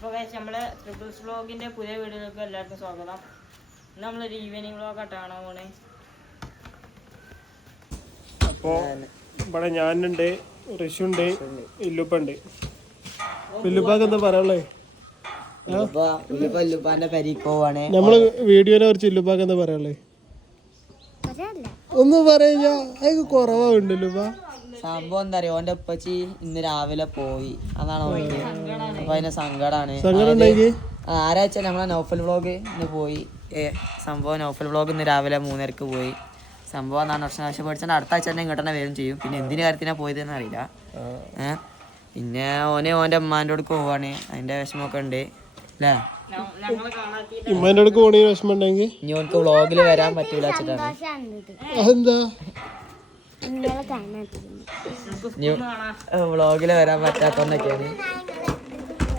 അപ്പോൾ guys, നമ്മളെ triples വ്ളോഗിന്റെ പുതിയ വീഡിയോയിലേക്ക് എല്ലാവർക്കും സ്വാഗതം. ഇന്ന് നമ്മളൊരു ഈവനിങ് വ്ളോഗ് ആയിട്ട് കാണാൻ പോണേ. അപ്പോ ഇവിടെ ഞാനുണ്ട് ഋഷുണ്ട് ഇല്ലുപ്പുണ്ട്. ഇല്ലുപ്പാക്ക് എന്താ പറയാനുള്ളേ? നമ്മൾ വീഡിയോനെ കുറിച്ച് ഇല്ലുപ്പാക്ക് എന്താ പറയാനുള്ളേ? ഒന്നും പറയാ അതൊക്കെ കുറവുണ്ട് ഇല്ലുപ്പ. സംഭവം എന്താ അറിയോ? ഓന്റെ ഉപ്പച്ചി ഇന്ന് രാവിലെ പോയി. അതാണ് ഓക്കെ അപ്പൊ അതിന്റെ സങ്കടാണ്. ആരാച്ച നമ്മളെ നൗഫൽ വ്ളോഗ് ഇന്ന് പോയി. സംഭവം നൗഫൽ വ്ളോഗ് ഇന്ന് രാവിലെ മൂന്നരക്ക് പോയി. സംഭവം എന്നാണ് വർഷം വർഷം പഠിച്ചാൽ അടുത്ത ആഴ്ച തന്നെ ഇങ്ങോട്ട് വേഗം വരും ചെയ്യും. പിന്നെ എന്തിനു കാര്യത്തിനാ പോയതെന്ന് അറിയില്ല. ഏഹ് പിന്നെ ഓനെ ഓന്റെ അമ്മാന്റെ അടുക്ക് പോവാണ്. അതിന്റെ വിഷമമൊക്കെ ഉണ്ട്. അല്ലേ? ഇമ്മേന്റെ അടുക്ക് പോണെങ്കിൽ വിഷമം ഉണ്ടെങ്കിൽ? ഇനി ഓനക്ക് വ്ളോഗിൽ വരാൻ പറ്റൂല വെച്ചിട്ടാണ്. അതെന്താ? വ്ളോഗിൽ വരാൻ പറ്റാത്തോണ്ടൊക്കെയാണ്.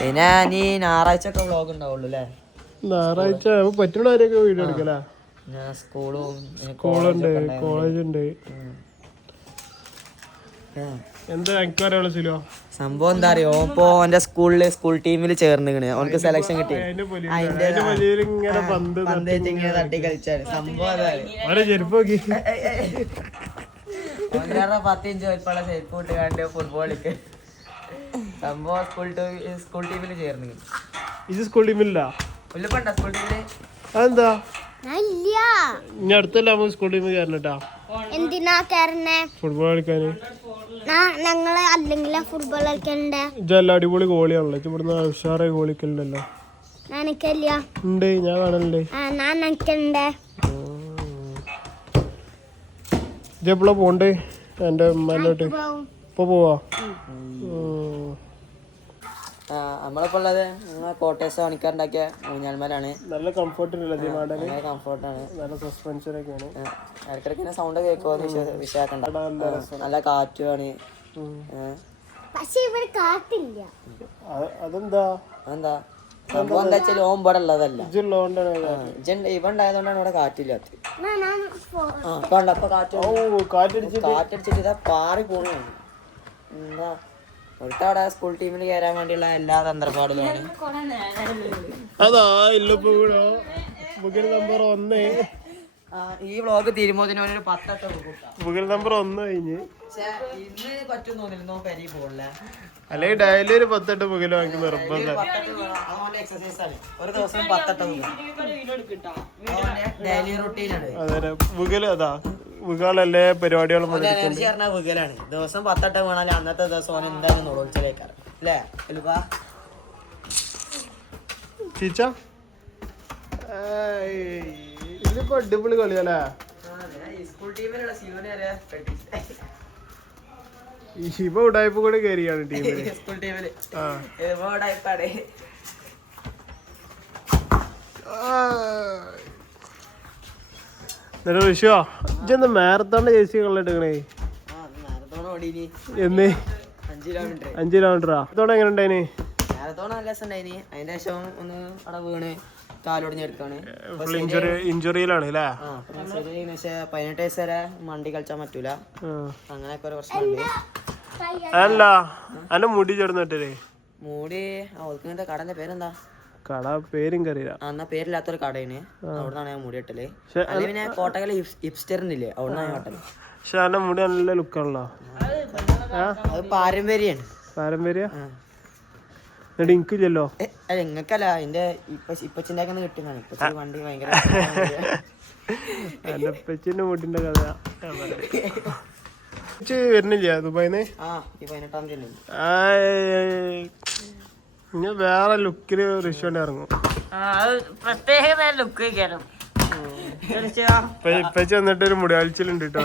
പിന്നെ നീ ഞായറാഴ്ച ഒക്കെ വ്ളോഗ് ഉണ്ടാവുള്ളൂ അല്ലേ ഞായറാഴ്ച പറ്റുള്ളവരെയൊക്കെ പറ്റുന്ന കാര്യമൊക്കെ വീഡിയോ എടുക്കലാ. ഞാൻ സ്കൂളും സ്കൂളുണ്ട് കോളേജ് ഉണ്ട് സംഭവം എന്താ അറിയോ? ഇപ്പൊ ഓന്റെ സ്കൂളിൽ സ്കൂൾ ടീമിൽ ചേർന്നിക്കണ്. ഓനക്ക് സെലക്ഷൻ കിട്ടി. അതിന്റെ പന്ത് തട്ടി കളിച്ചാണ്. സംഭവം അതാണ് ഒന്നര പത്തിഞ്ച് വലിപ്പമുള്ള ചെരുപ്പ് ഇട്ട് കണ്ട് ഫുട്ബോളിക്ക്. സംഭവം സ്കൂൾ സ്കൂൾ ടീമിൽ ചേർന്ന്. ഇത് സ്കൂൾ ടീമില്ല ഉള്ളപ്പണ്ട സ്കൂൾ ടീമിൽ? അതെന്താ? ഇനി അടുത്തല്ല സ്കൂൾ ടീമിൽ കയറണട്ടാ? എന്തിനാ കയറണേ? ഫുട്ബോൾ കളിക്കാന്. ഞങ്ങൾ അല്ലെങ്കിൽ ഫുട്ബോൾ കളിക്കണ്ടേ ഇതെല്ലാം അടിപൊളി ഗോളിയാണല്ലോ. ഇവിടുന്ന് ഉഷാറായി നനക്കല്ല ഉണ്ട് ഞാൻ കാണലുണ്ട്. ആ നനക്കണ്ടേ. എപ്പോഴാ പോണ്ടേ എന്റെ ഉമ്മേനോട്ട്. ഇപ്പൊ പോവാ? കോട്ടേഴ്സ് പണിക്കാരുണ്ടാക്കിയ ഊഞ്ഞാൽമാരാണ് നല്ല കംഫർട്ട് ഈ കംഫർട്ടാണ് നല്ല സസ്പെൻഷൻ ഒക്കെയാണ്. ഇടയ്ക്കിടയ്ക്ക് സൗണ്ട് കേൾക്കുമോ നല്ല കാറ്റുമാണ്. പക്ഷേ ഇവിടെ കാറ്റില്ല. അതെന്താ? അതെന്താ? സംഭവം എന്താ വെച്ചാൽ ഓൻ ഇവിടെ ഉള്ളതല്ല. ഇജ്ജുള്ളതുകൊണ്ടാണ് ഇജൻ ഇവ ഉണ്ടായതുകൊണ്ടാണ് ഇവിടെ കാറ്റില്ലാത്തത് ആ കാറ്റ് കാറ്റടിച്ചിട്ട്. ഇതാ പാറി പോണു എന്താ അവിടെ സ്കൂൾ ടീമിൽ കയറാൻ വേണ്ടിയുള്ള എല്ലാ തന്ത്രപ്പാടിലുമാണ് അതാ ഇല്ലപ്പോ നമ്പർ ഒന്ന്. ഈ വ്ളോഗ് തീരുമ്പോതിന് ഒരു പത്തൊക്കെ കൂട്ടാം നമ്പർ ഒന്ന് കഴിഞ്ഞ്. ഇന്ന് പറ്റും തോന്നില്ല. പെരി പോണില്ല. അല്ലെങ്കിൽ ഡയലി ഒരു പത്തെട്ട് മുഗൽ വാങ്ങി നിർബന്ധം. ഒരു ദിവസം പത്തെട്ട് ഡെയിലി റുട്ടീനാണ് അതെ മുഗൽ അതാ. മുകളല്ലേ പരിപാടികളും എനർജി പറഞ്ഞാൽ വികലാണ് ദിവസം പത്തെട്ട് വീണാലും അന്നത്തെ ദിവസം ഓൻ എന്തായാലും നുളവിളിച്ചേക്കാറ് അല്ലേ? എലുപ്പാ? ചീച്ച ഇതിപ്പോ അടിപൊളി കളിയല്ലേ? ശിവ ഉടായ്പ കൂടെ കയറിയാണ് ടീമിൽ. സ്കൂൾ ടീമിൽ എന്നിട്ട് വിഷുവാ? ഇജ്ജെന്താ മാരത്തോണ്ട് ജേഴ്സി കളിട്ടെക്കണേ എന്നേ? അഞ്ച് കിലോമീറ്ററാ അതോടെ എങ്ങനെ ഉണ്ടായിന്? മാരത്തോൺ നല്ല രസം ഉണ്ടായിന് അതിന്റെ ശേഷം ഒന്ന് അവിടെ വീണ്. കാലൊടിഞ്ഞെടുക്കാണ് ഇഞ്ചുറിയിലാണ് അല്ലേ? പതിനെട്ട് വയസ്സ് വരെ മണ്ടി കളിച്ചാൻ പറ്റൂല. അങ്ങനെയൊക്കെ ഒരു പ്രശ്നമുണ്ട്. അല്ല അല്ല മുടി ചേർന്നിട്ടേ മൂടി ഓൽക്കിന്റെ കടന്റെ പേരെന്താ? കട പേരും കറിയില്ല എന്നാ പേരില്ലാത്തൊരു കടയാണ്. അവിടുന്നാണ് ഞാൻ മുടി കെട്ടൽ അത് പിന്നെ കോട്ടകലെ ഹിപ്സ്റ്ററിനില്ലേ അവിടുന്നാണ് ഞാൻ കെട്ടൽ പക്ഷെ അന്റെ മുടി നല്ല ലുക്കാണല്ലോ. അത് പാരമ്പര്യാണ് പാരമ്പര്യ? എന്നിട്ട് ഇല്ലല്ലോ ഏ, അല്ല നിങ്ങക്കല്ല അതിന്റെ ഇപ്പ ഇപ്പച്ചിന്റെ ഒക്കെ കിട്ടുന്നതാണ് ഇപ്പച്ചി വണ്ടി ഭയങ്കര എന്റെ കഥ. ഞാൻ വരുന്നില്ല ദുബായിന്ന്. ഇനി വേറെ ലുക്കിൽ ഋഷുവിന്റെ ഇറങ്ങും. ലുക്ക് കയറും ഇപ്പച്ചി വന്നിട്ട് ഒരു മുടിയാഴ്ചയിലുണ്ട് കേട്ടോ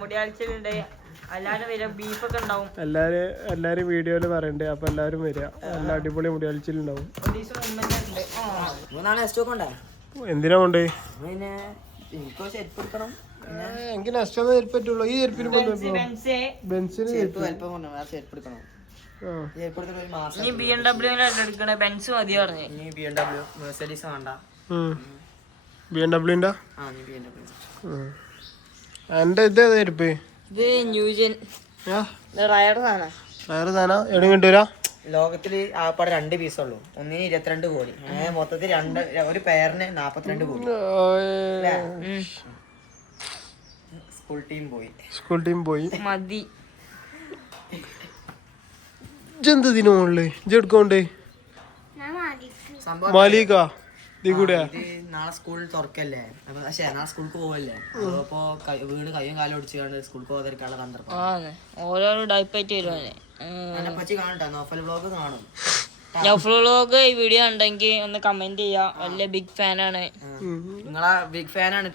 മുടിയാഴ്ചയിലുണ്ട്. എല്ലാരും എല്ലാരും വീഡിയോയിൽ പറയണ്ടേ അപ്പൊ എല്ലാരും വരിക നല്ല അടിപൊളി മുടി അലിച്ചിലുണ്ടാവും നെക്സ്റ്റ് എന്തിനാ കൊണ്ടേ എനിക്ക് ചെരുപ്പ് എനിക്ക് നഷ്ടം പറ്റുള്ളൂ ഈ ചെരുപ്പിന് ബെൻസ് ബെൻസിന് ചെരുപ്പ് ചെരുപ്പ്. എടുക്കണം. ആ. ചെരുപ്പ് എടുത്തിട്ട് ഒരു മാസം ഇനി ബി എം ഡബ്ല്യൂ എടുക്കണേ. ബെൻസ് മതി പറഞ്ഞു. ഇനി ബി എം ഡബ്ല്യു മെഴ്സഡീസ് വേണ്ട. ബി എം ഡബ്ല്യൂന്റെ ആ നീ ബി എം ഡബ്ല്യു എന്റെ ഇത് ഏതാ ചെരുപ്പ്? ഇത് ന്യൂജൻ റയർ സാധനം. റയർ സാധനം എവിടെ കിട്ടൂരാ ലോകത്തിൽ ആപ്പാടെ രണ്ട് പീസുള്ളൂ ഒന്നിന് ഇരുപത്തിരണ്ട് കോടി. മൊത്തത്തിൽ രണ്ട് ഒരു പേരിന് നാപ്പത്തിരണ്ട് കോടി. സ്കൂൾ ടീം പോയി. സ്കൂൾ ടീം പോയി. മതി. ഞാൻ മാറിയിട്ട് മാലിക നാളെ സ്കൂളിൽ തുറക്കല്ലേ? അപ്പൊ പക്ഷേ നാളെ സ്കൂൾക്ക് പോവല്ലേ? അപ്പോ വീട് കയ്യും കാലും ഒടിച്ചുകൊണ്ട് സ്കൂൾക്ക് പോകാതിരിക്കാനുള്ള സന്ദർഭം. വരുവാനെ കാണട്ടെ നോഫൽ ബ്ലോഗ് കാണും. നൗഫ്ലോഗ് ഈ വീഡിയോ ഉണ്ടെങ്കിൽ ഒന്ന് കമന്റ് ചെയ്യാ. വലിയ ബിഗ് ഫാനാണ് നിങ്ങളാ ബിഗ് ഫാനാണ്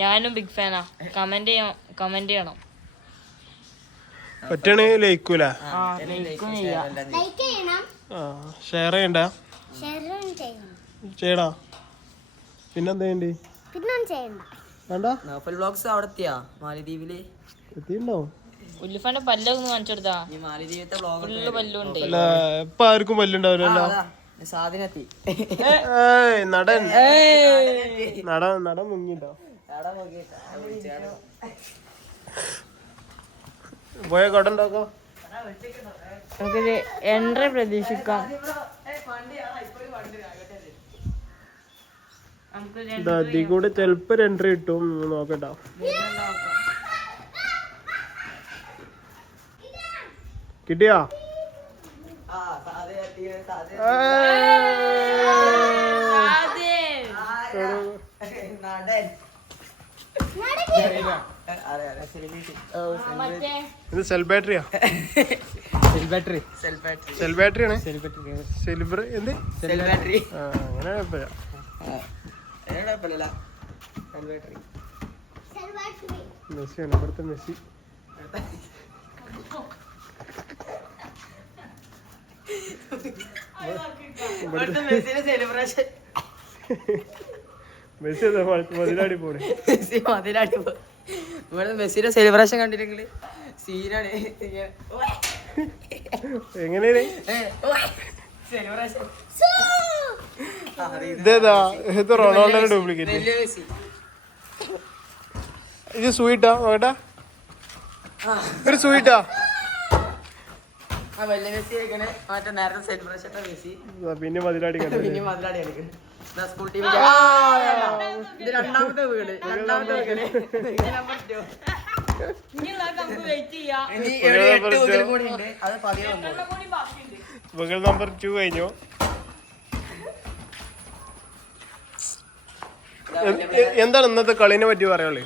ഞാനും ബിഗ് ഫാനാ കമന്റ് ചെയ്യാം കമന്റ് ചെയ്യണം. പറ്റണേ ലൈക്കൂല ലൈക്കും ചെയ്യാം. ഷെയർ ചെയ്യണ്ട. ചെയ്യടാ. പിന്നെന്താ വേണ്ട? നോഫൽ വ്ലോഗ്സ് അവിടെ എത്തിയാ മാലിദ്വീപിൽ. എത്തിണ്ടോ ഉല്ലിഫാന്റെ പല്ലൊക്കെ ഒന്ന് കാണിച്ചു കൊടുത്താ ഈ മാലിദ്വീപത്തെ വ്ലോഗ് ഫുള്ള് പല്ലുണ്ട് അല്ല ഇപ്പൊ ആർക്കും പല്ലുണ്ടാവില്ലല്ലോ സാധനെത്തി ഏയ് നടൻ. നട നട മുങ്ങിട്ടോ. പോയ കൊടണ്ടോക്കോ നമുക്കൊരു എൻട്രി പ്രതീക്ഷിക്കാം. നമുക്കൊരു ഇതാ അതി കൂടെ ചെലപ്പോ എൻട്രി കിട്ടും നോക്കട്ടോ. കിട്ടിയാ? ഇത് സെൽ ബാറ്ററിയാ സെൽ ബാറ്ററി സെൽ ബാറ്ററി ആണ്. എന്ത്? സെൽ ബാറ്ററി ആ അങ്ങനെ കുഴപ്പമില്ല. കുഴപ്പമില്ല സെൽ ബാറ്ററി മെസ്സിയാണ് ഇവിടുത്തെ മെസ്സി. സെലിബ്രേഷൻ മെസ്സി മതിലാടി പോണേ. മെസ്സി മതിലാട്ടി പോ- ഇവിടെ മെസ്സിയുടെ സെലിബ്രേഷൻ കണ്ടില്ലെങ്കിൽ സീനാണ് എങ്ങനെയാണ്? ഇതേതാ ഇത് റൊണാൾഡോയുടെ ഡ്യൂപ്ലിക്കേറ്റ് ഇത് സ്വീറ്റാ നോക്കട്ടാ. ഒരു സ്വീറ്റാ കളിക്കണേ പിന്നെ മതിലാടി കണ്ടു പിന്നെ മതിലാടി കളിക്കുന്നത് സ്കൂൾ ടീം ഇത് രണ്ടാമത്തെ വീട്. രണ്ടാമത്തെ വീട്. നമ്പർ ടു നമ്പർ ടു കഴിഞ്ഞു? എന്താണ് ഇന്നത്തെ കളിനെ പറ്റി പറയുള്ളേ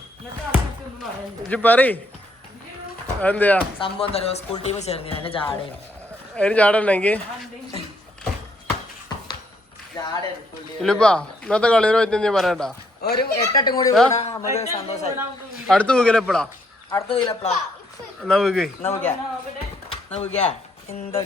ഇജ്ജ് പറയ്. എന്താ സംഭവം സ്കൂൾ ടീം ചേർന്നില്ല ജാടയാണ്. അതിന് ചാടണ്ടെങ്കിൽ ഇല്ലപ്പാ ഇന്നത്തെ കളിയെ പറ്റി നീ പറയണ്ട? ഒരു എട്ടെട്ടും കൂടി സന്തോഷമായി അടുത്ത വീക്കിലെപ്പോഴാ അടുത്ത വീലപ്പളാ എന്നാ വീക്ക്? എന്നാ നോക്കിയാ എന്താ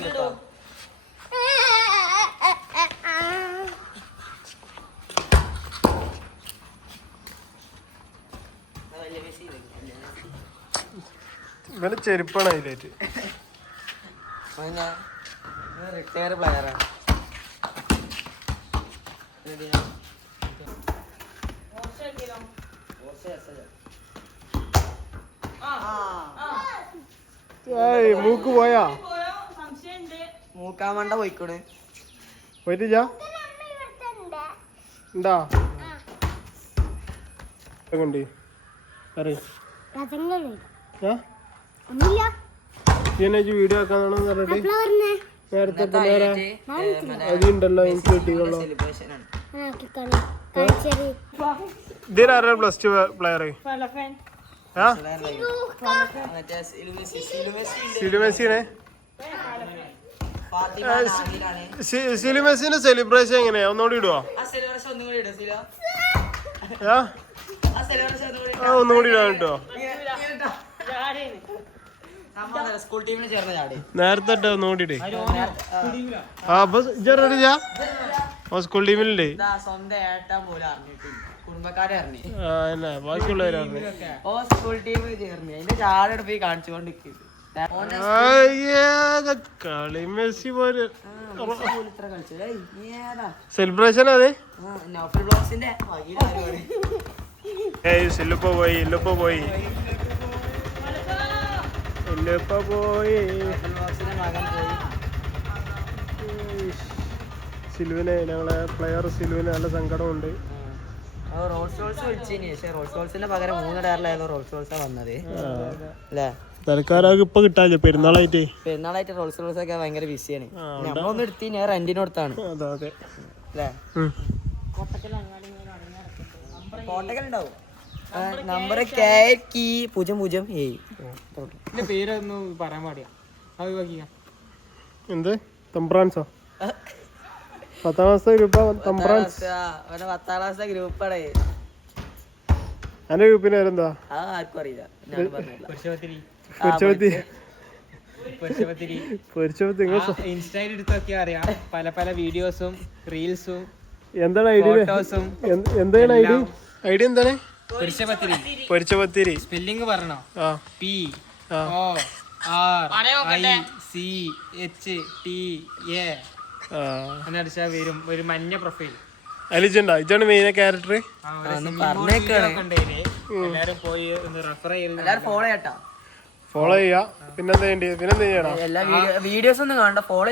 ഇവന്റെ ചെരുപ്പാണ് അതിലേറ്റ്. റിട്ടയർ പ്ലെയറാണ്. ഏയ് മൂക്ക് പോയാ? മൂക്കാമണ്ട പോയിക്കോണ്. പോയിട്ടില്ല? ഉണ്ടാ കൊണ്ട് വീഡിയോ ആക്കാന്നാണോ നേരത്തെ അതുണ്ടല്ലോ എനിക്ക് കിട്ടിയുള്ളൂ ഇതിലാരാ plus two player Fathima celebration എങ്ങനെയാ? ഒന്നുകൂടി ഇടുവോ? ആ സെലിബ്രേഷൻ ഒന്നും കൂടി ഇടാൻ കിട്ടോ. നേരത്തെ ഒന്നുകൂടി ഒന്നും കൂടി ഇടേ ആ. അപ്പൊ ഇജ്ജറിയ ഓ സ്കൂൾ ടീമിലുണ്ട് സ്വന്തം ഏട്ടൻ പോലും അറിഞ്ഞിട്ടില്ല. കുടുംബക്കാരെ അറിഞ്ഞു. ബാക്കിയുള്ളവരാണ് ഓ സ്കൂൾ ടീമിൽ ചേർന്ന്. അതിന്റെ ചാടെ പോയി കാണിച്ചുകൊണ്ട് കളി മെസ്സി പോലെ സെലിബ്രേഷൻ അതെ സില്ലുപ്പ പോയി ഇല്ലുപ്പ പോയി. ഇല്ലിപ്പ പോയി. മകൻ പോയി. സിലുവിന് ഞങ്ങളെ പ്ലെയർ സിലുവിന് നല്ല സങ്കടമുണ്ട്. ആ റോൾസ് റോൾസ് വിളിച്ചിനി. പക്ഷെ റോൾസ് റോൾസിന്റെ പകരം മൂന്ന് ടയറിലായിരുന്നു റോൾസ് റോൾസാ വന്നത്. അല്ലേ? തൽക്കാലം ഇപ്പൊ കിട്ടാല്ലേ പെരുന്നാളായിട്ട്. പെരുന്നാളായിട്ട് റോൾസ് റോൾസ് ഒക്കെ ഭയങ്കര ബിസിയാണ്. നമ്മളൊന്നും എടുത്തി ഞാൻ റെന്റിന് കൊടുത്താണ്. അതെ അതെ. അല്ലേ? ഉം. കോട്ടകൾ ഉണ്ടാവും. നമ്പർ കെ കി പൂജ്യം പൂജ്യം എന്റെ പേരൊന്നും പറയാൻ പാടില്ല. എന്ത്? തമ്പ്രാൻസോ? പത്താം ക്ലാസ് ഗ്രൂപ്പ് തമ്പ്രാൻസ് അവന്റെ പത്താം ക്ലാസ്സിലെ ഗ്രൂപ്പാണേ എന്റെ ഗ്രൂപ്പിന് പേരെന്താ? ആർക്കും അറിയില്ല. ഞാൻ പറഞ്ഞില്ല. പുരുഷപത്തിരി പൊരിച്ചപത്തി പുരുഷപത്തിരി പൊരിച്ചപത്തി നിങ്ങൾ സ്വ- ഇൻസ്റ്റയിൽ എടുത്ത് അറിയാം. പല പല വീഡിയോസും റീൽസും എന്താണ് ഐഡിയ എന്താണ് ഐഡിയ ഐഡിയ എന്താണ്? പൊരിച്ചപത്തിരി സ്പെല്ലിംഗ് പറഞ്ഞോ? ആ. P. R I C H T A വരും. ഒരു മഞ്ഞ പ്രൊഫൈൽ അലിജുണ്ടോ? ഇജാണ് മെയിൻ ക്യാരക്ടർ ഫോളോ ഫോളോ ചെയ്യാ. പിന്നെന്താ പിന്നെന്താ ചെയ്യണം? എല്ലാ വീഡിയോസ് ഒന്നും കാണണ്ട. ഫോളോ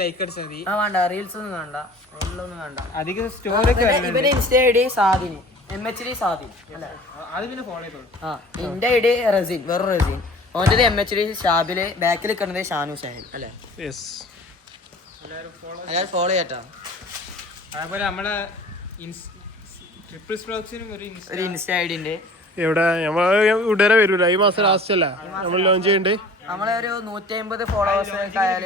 ലൈക്ക് അടിച്ചാൽ മതി. ആ വേണ്ട. റീൽസ് ഒന്നും കാണണ്ട ഒന്നും കാണണ്ട അധികം സ്റ്റോറി ഇൻസ്റ്റ ഐ ഡി സാദിന് എം എച്ച് ഡി സാദിൻ. അല്ലേ? അത് പിന്നെ ഫോളോ ചെയ്തോളൂ. ആ എന്റെ ഐ ഡി റസീൻ. വെറും റസീൻ. ഓന്റെ എം എച്ച് ഡി ഷാബിൽ ബാക്കിൽ കിടന്നത് ഷാനു ഷാഹിൻ. അല്ലേ? യെസ് അയാൾ ഫോളോ ചെയ്യട്ടാ. അതേപോലെ നമ്മളെ ട്രിപ്പിൾ സ്പ്ലോക്സിനും ഒരു ഇൻസ്റ്റ ഒരു ഇൻസ്റ്റ ഐ ഡി ഉണ്ട് ഇവിടെ നമ്മൾ ഉടനെ വരൂല. ഈ മാസം ലാസ്റ്റ് അല്ല? നമ്മൾ ലോഞ്ച് ചെയ്യണ്ടേ. നമ്മളെ ഒരു നൂറ്റി അമ്പത് ഫോളോവേഴ്സ് ഒക്കെ ആയാൽ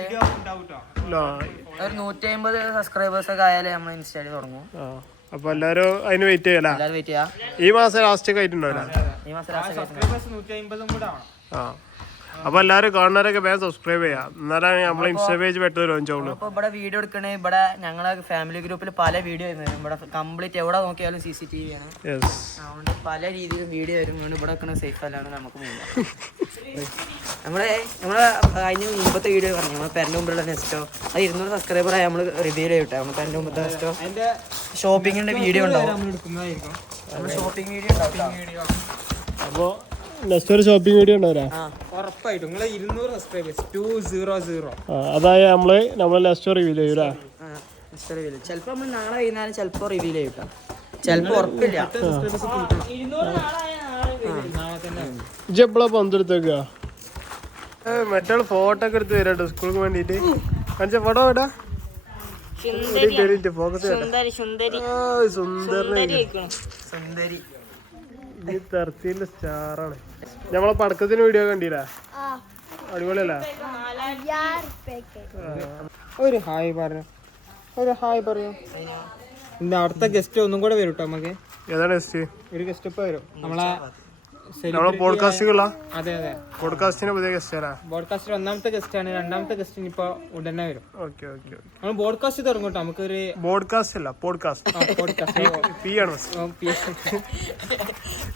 ഒരു നൂറ്റി അമ്പത് സബ്സ്ക്രൈബേഴ്സ് ഒക്കെ ആയാലേ നമ്മൾ ഇൻസ്റ്റ തുടങ്ങും. അപ്പൊ എല്ലാരും അതിന് വെയിറ്റ് ചെയ്യല? എല്ലാവരും വെയിറ്റ് ചെയ്യാം. ഈ മാസം ലാസ്റ്റ് ഒക്കെ ആയിട്ടുണ്ടാവില്ല? ഈ മാസം ലാസ്റ്റ് സബ്സ്ക്രൈബേഴ്സ് നൂറ്റി അമ്പതും കൂടെ ആ. അപ്പൊ എല്ലാരും കാണുന്നവരൊക്കെ വേഗം സബ്സ്ക്രൈബ് ചെയ്യാം. എന്നാലാണ് നമ്മളെ ഇൻസ്റ്റാ പേജ് പെട്ടത് ലോഞ്ച് ആവുള്ളൂ ഇപ്പൊ ഇവിടെ വീഡിയോ എടുക്കണേ ഇവിടെ ഞങ്ങളെ ഫാമിലി ഗ്രൂപ്പിൽ പല വീഡിയോ വരുന്നത് ഇവിടെ കംപ്ലീറ്റ് എവിടെ നോക്കിയാലും സി സി ടി വി ആണ്. യെസ് അതുകൊണ്ട് പല രീതിയിൽ വീഡിയോ വരും. അതുകൊണ്ട് ഇവിടെ വെക്കണ സേഫ് അല്ലാണ്ട് നമുക്ക് നമ്മളെ നമ്മളെ അതിന് മുമ്പത്തെ വീഡിയോ പറഞ്ഞു നമ്മളെ പെരന്റെ മുമ്പിലുള്ള നെസ്റ്റോ അത് ഇരുന്നൂറ് സബ്സ്ക്രൈബർ ആയി നമ്മൾ റിവ്യൂ ചെയ്യട്ടെ നമ്മൾ പെരന്റെ മുമ്പത്തെ നെസ്റ്റോ അതിന്റെ ഷോപ്പിങ്ങിന്റെ വീഡിയോ ഉണ്ടാവും. നമ്മൾ എടുക്കുന്നതായിരിക്കും. നമ്മൾ ഷോപ്പിംഗ് വീഡിയോ ഉണ്ടാവും വീഡിയോ അപ്പൊ നെക്സ്റ്റ് ഒരു ഷോപ്പിംഗ് വീഡിയോ ഉണ്ടാവില്ല ആ ഉറപ്പായിട്ടും. നിങ്ങളെ ഇരുന്നൂറ് സബ്സ്ക്രൈബേഴ്സ് ടു സീറോ സീറോ അതായത് നമ്മൾ നമ്മളെ നെക്സ്റ്റ് റിവ്യൂ ചെയ്യൂല നമ്മൾ നാളെ വൈകുന്നേരം റിവ്യൂ ഉറപ്പില്ല. ഇജ്ജ് എപ്പോഴാ പന്തെടുത്തേക്ക മറ്റാൾ ഫോട്ടോ ഒക്കെ എടുത്ത് വരാട്ടോ സ്കൂൾക്ക് വേണ്ടിട്ട്. ഫോട്ടോ സുന്ദരി. സുന്ദരി സുന്ദരനെ. സുന്ദരി ഈ തെർത്തിയിലെ സ്റ്റാറാണ് ഞമ്മളെ പടക്കത്തിന് വീഡിയോ കണ്ടില്ലേ അടിപൊളിയല്ലേ? ഒരു ഹായ് പറഞ്ഞു. ഒരു ഹായ് പറയൂ. എന്താ അവിടുത്തെ ഗസ്റ്റ് ഒന്നും കൂടെ വരും കേട്ടോ നമുക്ക് ഏതാ ഗസ്റ്റ് ഒരു ഗസ്റ്റ് ഇപ്പൊ വരും. നമ്മളെ അതെ അതെ. പോഡ്കാസ്റ്റിന് പുതിയ ഗസ്റ്റ് അല്ലേ ബോഡ്കാസ്റ്റിൽ ഒന്നാമത്തെ ഗസ്റ്റ് ആണ്. രണ്ടാമത്തെ ഗസ്റ്റ് ഇപ്പൊ ഉടനെ വരും. ഓക്കെ ഓക്കെ നമ്മൾ ബോഡ്കാസ്റ്റ് തുടങ്ങും കേട്ടോ. നമുക്കൊരു ബോഡ്കാസ്റ്റ് അല്ല പോഡ്കാസ്റ്റ് പോഡ്കാസ്റ്റ് പി ആണ്.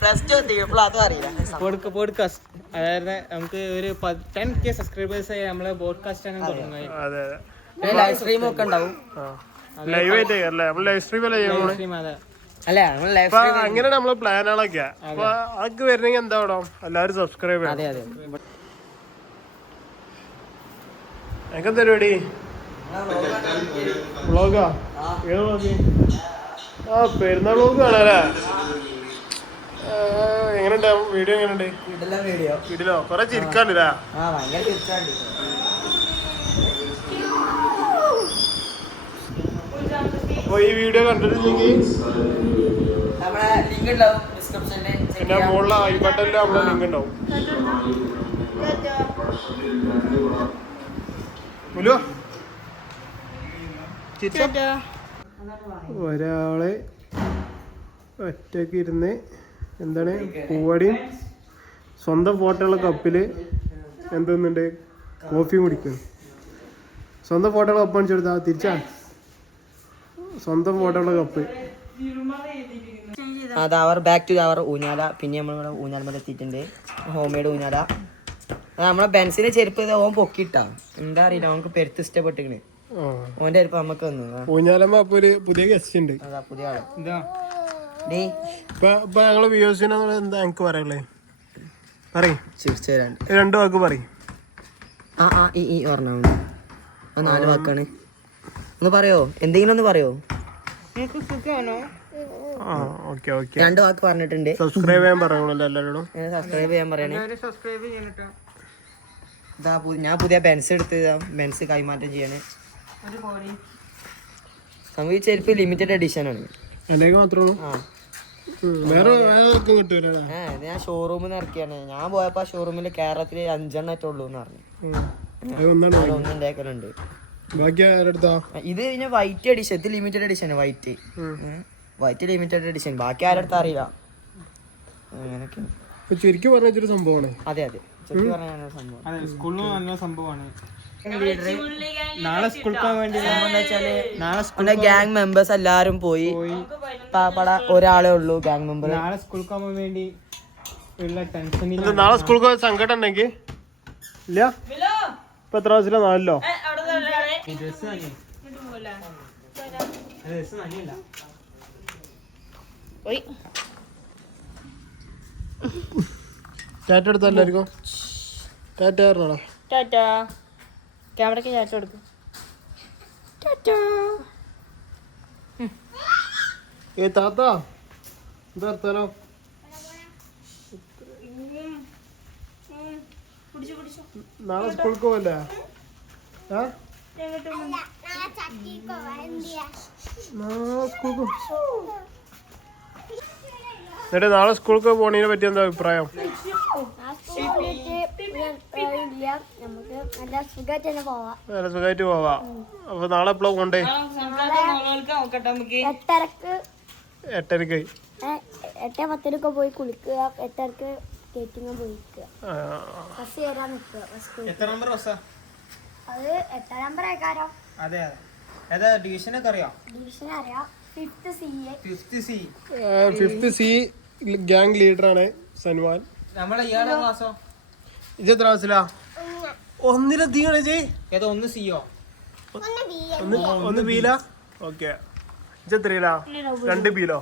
പ്ലസ് ടു അതും അറിയില്ല. പോഡ്കാസ്റ്റ് അതായത് നമുക്ക് ഒരു ടെൻ കെ സബ്സ്ക്രൈബേഴ്സ് ആയി നമ്മളെ ബോഡ്കാസ്റ്റ് ആണ് തുടങ്ങുന്നത്. ലൈവ് സ്ട്രീം ഒക്കെ ഉണ്ടാവും. ലൈവ് ആയിട്ട് ലൈവ് സ്ട്രീം അല്ലേ അങ്ങനെ നമ്മളെ പ്ലാനുകളൊക്കെ അപ്പൊ അതൊക്കെ വരണമെങ്കിൽ എന്താ വേണം എല്ലാവരും സബ്സ്ക്രൈബ് ചെയ്യണം. പരിപാടി? വ്ളോഗാ ഏത് വ്ളോഗ് ആ പെരുന്നാൾ വ്ളോഗ് കാണാല്ലേ എങ്ങനെയുണ്ട്? വീഡിയോ എങ്ങനെയുണ്ട്? വീഡിയോ. കൊറേ ചിരിക്കാണ്ടില്ല ആ ഭയങ്കര തിരിച്ചാണ്ട് അപ്പൊ ഈ വീഡിയോ കണ്ടിട്ടില്ലെങ്കിൽ നമ്മളെ ലിങ്ക് ഉണ്ടാവും ഡിസ്ക്രിപ്ഷനിൽ പിന്നെ മുകളിലെ ഐ ബട്ടണിൽ അവിടെ ലിങ്ക് ഉണ്ടാവും. മുലു ഒരാൾ ഒറ്റയ്ക്ക് ഇരുന്ന് എന്താണ് പൂവടിയും സ്വന്തം ഫോട്ടോയുള്ള കപ്പിൽ എന്തെന്നുണ്ട്? കോഫി കുടിക്കുന്നു. സ്വന്തം ഫോട്ടോയുള്ള കപ്പ് കാണിച്ചു കൊടുത്താ തിരിച്ചാ. സ്വന്തം ഫോട്ടോയുള്ള കപ്പ് അത് അവർ ബാക്ക് ടു അവർ ഊഞ്ഞാല. പിന്നെ നമ്മൾ ഇവിടെ ഊഞ്ഞാല ഊഞ്ഞാൽമല എത്തിയിട്ടുണ്ട്. ഹോം മെയ്ഡ് ഊഞ്ഞാല നമ്മളെ ബെൻസിന്റെ ചെരുപ്പ് ഇത് ഓൻ പൊക്കിട്ടാ എന്താ അറിയില്ല നമുക്ക് പെരുത്ത് ഇഷ്ടപ്പെട്ടിക്കണ്. ഓന്റെ ചെരുപ്പ് നമുക്ക് വന്നു ഊഞ്ഞാലമ്മ അപ്പൊ ഒരു പുതിയ ഗസ്റ്റ് ഉണ്ട്. അതാ പുതിയ ആൾ. ഇപ്പൊ ഞങ്ങൾ വ്യൂസിനെ എന്താ എനിക്ക് പറയാനുള്ളത് പറയും. ചിരിച്ചു തരാണ്ട് രണ്ടു വാക്ക് പറയും. ആ ആ ഈ ഈ പറഞ്ഞ ആ നാല് വാക്കാണ്. ഒന്ന് പറയോ? എന്തെങ്കിലും ഒന്ന് പറയോ? നിനക്ക് സുഖമാണോ ആ ഓക്കെ ഓക്കെ. രണ്ട് വാക്ക് പറഞ്ഞിട്ടുണ്ട്. സബ്സ്ക്രൈബ് ചെയ്യാൻ പറയണല്ലോ എല്ലാവരോടും. സബ്സ്ക്രൈബ് ചെയ്യാൻ പറയണേ. ഇതാ ഞാൻ പുതിയ ബെൻസ് എടുത്ത് ബെൻസ് കൈമാറ്റം ചെയ്യണേ. സംഭവം ചെരുപ്പ് ലിമിറ്റഡ് എഡിഷൻ ആണ്. ഞാൻ ഷോറൂമിൽ നിന്ന് ഇറക്കിയാണ്. ഞാൻ പോയപ്പോ ഷോറൂമിൽ കേരളത്തിൽ അഞ്ചെണ്ണറ്റേ ഉള്ളൂ എന്ന് പറഞ്ഞു. അത് ഇത് പിന്നെ വൈറ്റ് എഡിഷൻ ഇത് limited edition white white limited edition ബാക്കി ആരടുത്ത് അറിയില്ല. അങ്ങനെയൊക്കെ. ഇപ്പൊ ചുരുക്കി പറഞ്ഞ വെച്ചൊരു സംഭവമാണ്. അതെ അതെ. ചെറിയ പറഞ്ഞ സംഭവം അതെ സ്കൂളിൽ നല്ല സംഭവമാണ്. നാളെ സ്കൂളിൽ പോകാൻ വേണ്ടി ഗ്യാങ് മെമ്പേഴ്സ് എല്ലാരും പോയി. പാപ്പട ഒരാളെ ഉള്ളൂ ഗ്യാങ് മെമ്പർ നാളെ സ്കൂളിൽ പോകാൻ വേണ്ടി ഉള്ള ടെൻഷൻ നാളെ സ്കൂളിൽ പോകാൻ സങ്കടം ഉണ്ടെങ്കിൽ ഇല്ല. ഇപ്പൊ എത്ര ക്ലാസ്സിലാ നാലിലോ? ഡ്രസ് ഡ്രസ് നനയില്ല ടാറ്റ എടുത്ത എല്ലാവർക്കും ടാറ്റ പറഞ്ഞോടാ ടാറ്റാ ക്യാമറയ്ക്ക് ചാറ്റ കൊടുക്കും ഏ താത്ത എന്താ വർത്താനോ? നാളെ സ്കൂൾക്ക് പോവല്ലേ? ആ? എന്നിട്ട് നാളെ സ്കൂൾക്ക് പോണതിനെ പറ്റി എന്താ അഭിപ്രായം? നല്ല സുഖമായിട്ട് പോവാം. അപ്പൊ നാളെ എപ്പോഴാ പോണ്ടേ? എട്ടരക്ക്. എട്ടരക്ക്. എട്ടേ പത്തിനൊക്കെ പോയി കുളിക്കുക. എട്ടരക്ക് പോയിരിക്കുക ആ, ബസ് കയറാൻ നിൽക്കുക. ബസ് എത്ര നമ്പർ ബസ്സാ? അത് എട്ടാം നമ്പർ ആയിക്കാരോ? അതെ അതെ. ഏതാ ഡിവിഷനൊക്കെ അറിയാം? ഡിവിഷൻ അറിയാം? Fifth C fifth C fifth C gang ലീഡറാണ് സൻവാൻ. നമ്മളെ ഇയാളുടെ ക്ലാസ്സോ? ഇത് എത്ര ക്ലാസ്സിലാ? ഒന്നിലെത്തിയാണ് ജയ് ഏതോ ഒന്ന് സിയോ ഒന്ന് ഒന്ന് ബീല ഓക്കെ. ഇത് എത്രയിലാ? രണ്ട് ബീലോ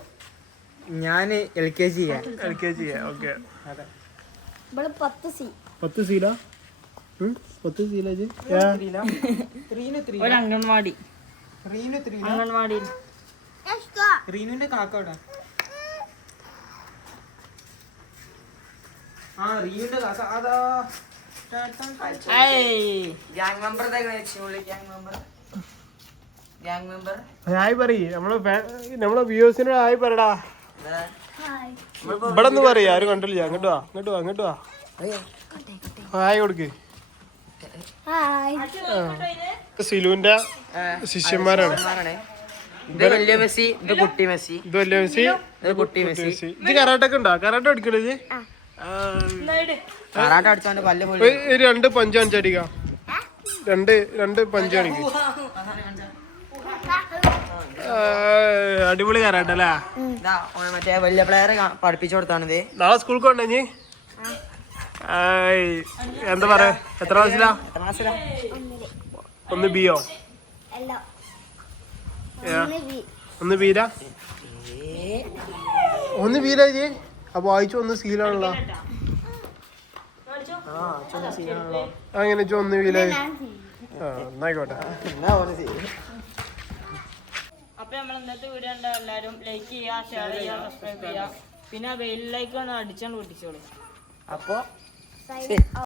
ഞാൻ L K G L K G okay. അതെ. പത്ത് സി പത്ത് സീല പത്ത് സീല ജി ത്രീന് ഒരു അംഗൻവാടി. റീനുവിന്റെ കാക്ക അവിടെ ആ റീനുവിന്റെ കാക്ക. അതാ. ഹായ് പറയ്. നമ്മളെ ഫാ- നമ്മളെ വ്യൂവേഴ്സിനോട് ഹായ് പറടാ ഇവിടെ ഒന്ന് പറയാ. ആരും കണ്ടില്ല. അങ്ങോട്ട് വാ. അങ്ങോട്ട് വാ. അങ്ങോട്ട് വാ. ഹായ് കൊടുക്ക്. സിലുവിന്റെ ശിഷ്യന്മാരാണ്. ഇത് വലിയ മെസ്സി ഇത് കുട്ടി മെസ്സി. ഇത് വലിയ മെസ്സി ഇത് കുട്ടി മെസ്സി. മെസ്സി. ഇത് കരാട്ടൊക്കെ ഉണ്ടോ? കരാട്ട അടിക്കണേ ഇത്? കരാട്ട അടിച്ചോണ്ട് പല്ല് പോയി രണ്ട് പഞ്ച് അടിക്കാം. രണ്ട് രണ്ട് പഞ്ച് കാണിക്ക്. അടിപൊളി കരാട്ടല്ലേ മറ്റേ വലിയ പ്ലെയറെ പഠിപ്പിച്ചു കൊടുത്താണിത്. നാളെ സ്കൂളിൽ കൊണ്ടേ നീ എന്താ പറയാ? എത്ര ക്ലാസ്സിലാ? ക്ലാസ്സിലാ? ഒന്ന് ബിയോ ഒന്ന് ബി ഒന്ന് ബീല ജി അപ്പൊ വായിച്ചു ഒന്ന് സീലാണല്ലോ അങ്ങനെ ഒന്ന് ബീല ആ എന്നായിക്കോട്ടെ. അപ്പൊ നമ്മൾ ഇന്നത്തെ വീഡിയോ ഉണ്ടോ എല്ലാവരും ലൈക്ക് ചെയ്യുക ഷെയർ ചെയ്യാ സബ്സ്ക്രൈബ് ചെയ്യാ. പിന്നെ ബെല്ലിലേക്കാണ് അടിച്ചാണ്ട് പൊട്ടിച്ചോളൂ. അപ്പൊ excited.